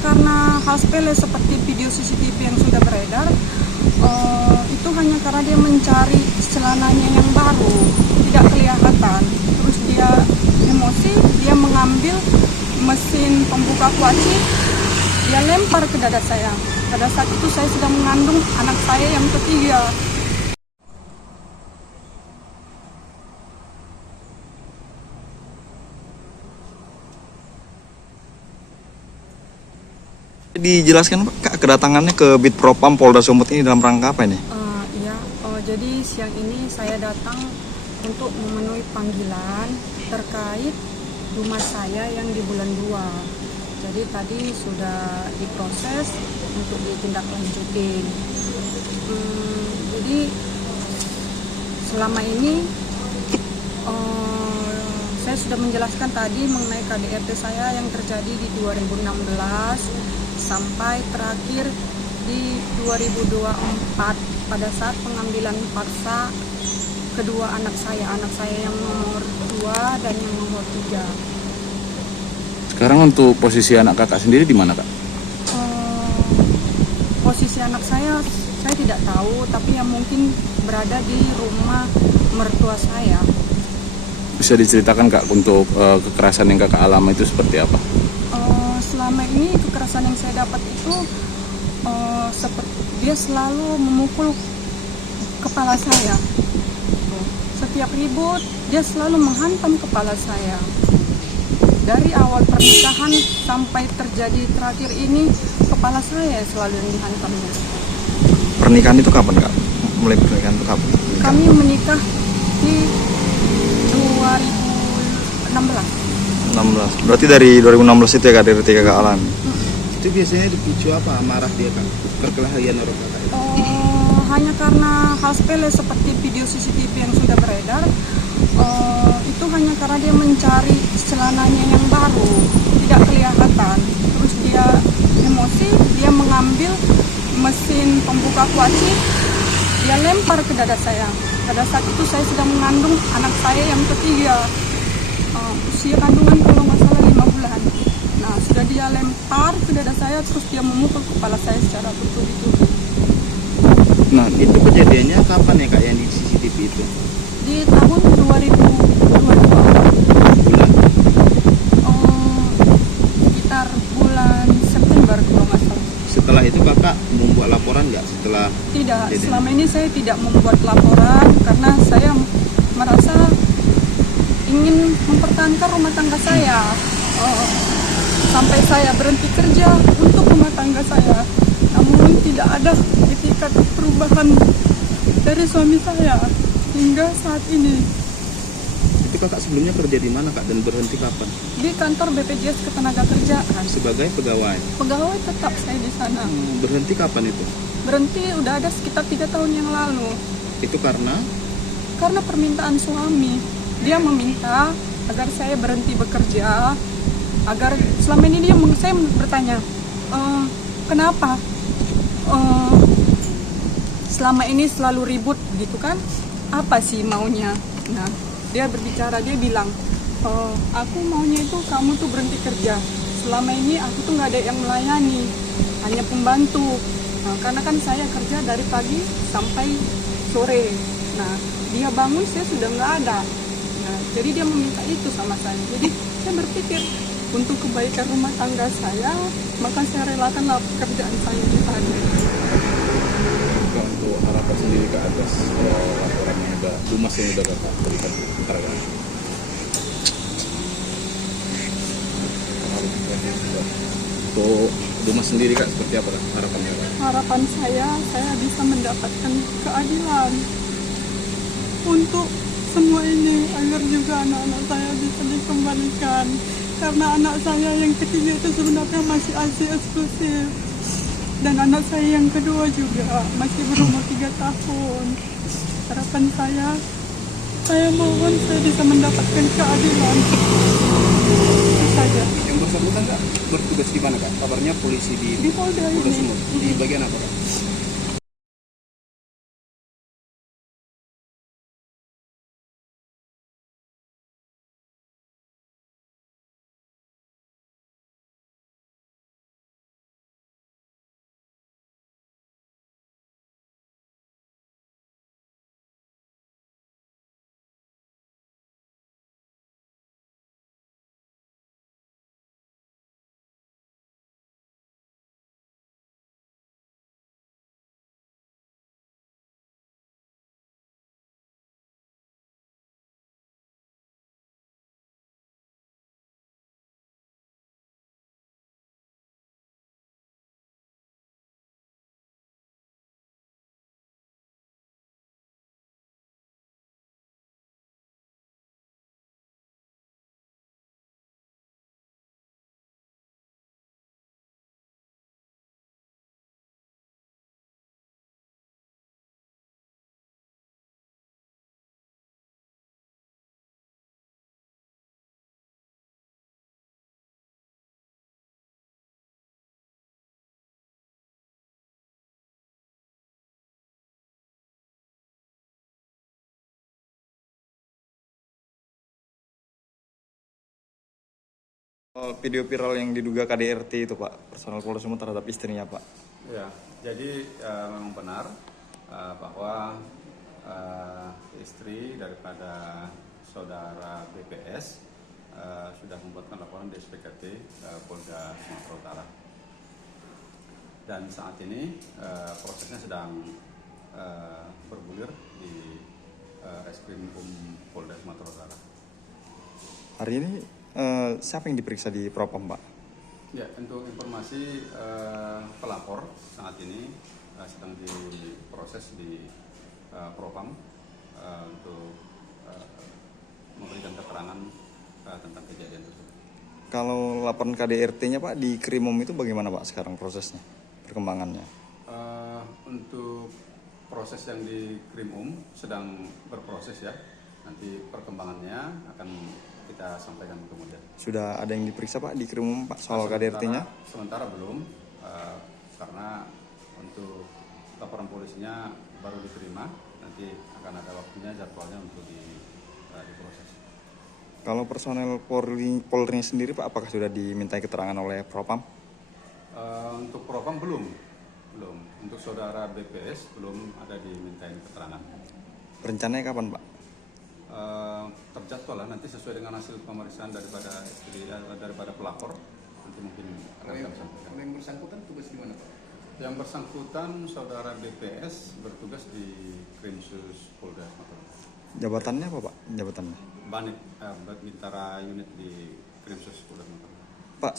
karena hal sepele seperti video CCTV yang sudah beredar. Itu hanya karena dia mencari celananya yang baru, tidak kelihatan. Terus dia emosi, dia mengambil mesin pembuka kuaci, dia lempar ke dada saya. Pada saat itu saya sedang mengandung anak saya yang ketiga. Dijelaskan Pak, Kak, kedatangannya ke Bitpropam Polda Sumut ini dalam rangka apa ini? Iya, jadi siang ini saya datang untuk memenuhi panggilan terkait rumah saya yang di bulan 2. Jadi tadi sudah diproses untuk ditindaklanjutin. Jadi selama ini saya sudah menjelaskan tadi mengenai KDRT saya yang terjadi di 2016 sampai terakhir di 2024 pada saat pengambilan paksa kedua anak saya yang nomor 2 dan yang nomor 3. Sekarang untuk posisi anak kakak sendiri di mana, Kak? Posisi anak saya tidak tahu, tapi yang mungkin berada di rumah mertua saya. Bisa diceritakan, Kak, untuk kekerasan yang kakak alami itu seperti apa? Selama ini kekerasan yang saya dapat itu seperti dia selalu memukul kepala saya. Setiap ribut dia selalu menghantam kepala saya. Dari awal pernikahan sampai terjadi terakhir ini, kepala saya selalu yang dihantamnya. Pernikahan itu kapan, Kak? Mulai pernikahan itu kapan? Kami menikah di 2016. 16. Berarti dari 2016 itu ya, Kak, dari tiga Kak alami. Itu biasanya dipicu apa? Marah dia, Kak? Perkelahian orang kakak itu? Hanya karena hal sepele seperti video CCTV yang sudah beredar. Itu hanya karena dia mencari celananya yang baru, tidak kelihatan. Terus dia emosi, dia mengambil mesin pembuka kuaci, dia lempar ke dada saya. Pada saat itu saya sedang mengandung anak saya yang ketiga. Usia kandungan kalau nggak salah 5 bulan. Nah, sudah dia lempar ke dada saya, terus dia memukul kepala saya secara bertubi-tubi. Nah, itu kejadiannya kapan ya, Kak, yang di CCTV itu? Di tahun 2022. Bulan? Sekitar bulan September kalau nggak salah. Setelah itu kakak membuat laporan nggak setelah? Tidak, kejadian? selama ini saya tidak membuat laporan karena saya merasa ingin mempertahankan rumah tangga saya. Sampai saya berhenti kerja untuk rumah tangga saya. Namun tidak ada itikat perubahan dari suami saya hingga saat ini. Itu kakak sebelumnya kerja di mana, Kak, dan berhenti kapan? Di kantor BPJS Ketenagakerjaan. Sebagai pegawai. Pegawai tetap saya di sana. Berhenti kapan itu? Berhenti udah ada sekitar 3 tahun yang lalu. Itu karena Permintaan suami. Dia meminta agar saya berhenti bekerja, agar selama ini saya bertanya, kenapa selama ini selalu ribut gitu kan, apa sih maunya? Nah, dia berbicara, dia bilang, aku maunya itu kamu tuh berhenti kerja. Selama ini aku tuh nggak ada yang melayani, hanya pembantu. Nah, karena kan saya kerja dari pagi sampai sore. Nah, dia bangun saya sudah nggak ada. Nah, jadi dia meminta itu sama saya. Jadi saya berpikir untuk kebaikan rumah tangga saya, maka saya relakanlah pekerjaan saya di sana. Kak, untuk harapan sendiri, Kak, atas laporan yang udah Dumas yang udah kakak berikan bentar, Kak. Untuk Dumas sendiri, Kak, seperti apa, Kak, harapannya, Kak? Harapan saya bisa mendapatkan keadilan untuk semua ini, agar juga anak-anak saya bisa dikembalikan. Karena anak saya yang ketiga itu sebenarnya masih ASI eksklusif, dan anak saya yang kedua juga masih berumur 3 tahun. Harapan saya mohon saya bisa mendapatkan keadilan. Itu saja. yang bersangkutan, Kak, bertugas di mana, Kak? Kabarnya polisi Di Polda Polda ini. Sumut. Di bagian apa, Kak? Video viral yang diduga KDRT itu Pak, personal Polda Sumut terhadap istrinya Pak. Ya, jadi memang benar bahwa istri daripada saudara BPS sudah membuatkan laporan di SPKT Polda Sumatera Utara. Dan saat ini prosesnya sedang bergulir di Reskrim Polda Sumatera Utara. Hari ini siapa yang diperiksa di Propam Pak? Ya, untuk informasi pelapor saat ini sedang diproses di Propam untuk memberikan keterangan tentang kejadian tersebut. Kalau laporan KDRT-nya Pak di Krimum itu bagaimana Pak sekarang prosesnya, perkembangannya? Untuk proses yang di Krimum sedang berproses ya. Nanti perkembangannya akan kita sampaikan kemudian. Sudah ada yang diperiksa Pak di Krimum Pak soal KDRT-nya? Sementara belum, karena untuk laporan polisinya baru diterima. Nanti akan ada waktunya jadwalnya untuk diproses. Kalau personel Polri sendiri Pak, apakah sudah dimintai keterangan oleh Propam? Untuk Propam belum. Untuk saudara BPS belum ada dimintain keterangan. Rencananya kapan Pak? Terjadwal lah nanti sesuai dengan hasil pemeriksaan daripada pelapor. Nanti mungkin akan kami sampaikan. Yang bersangkutan tugas di mana Pak? Yang bersangkutan saudara BPS bertugas di Krimsus Polda Sumatera. Jabatannya apa Pak? Jabatannya? Banit, Bintara unit di Krimsus Polda Sumatera. Pak,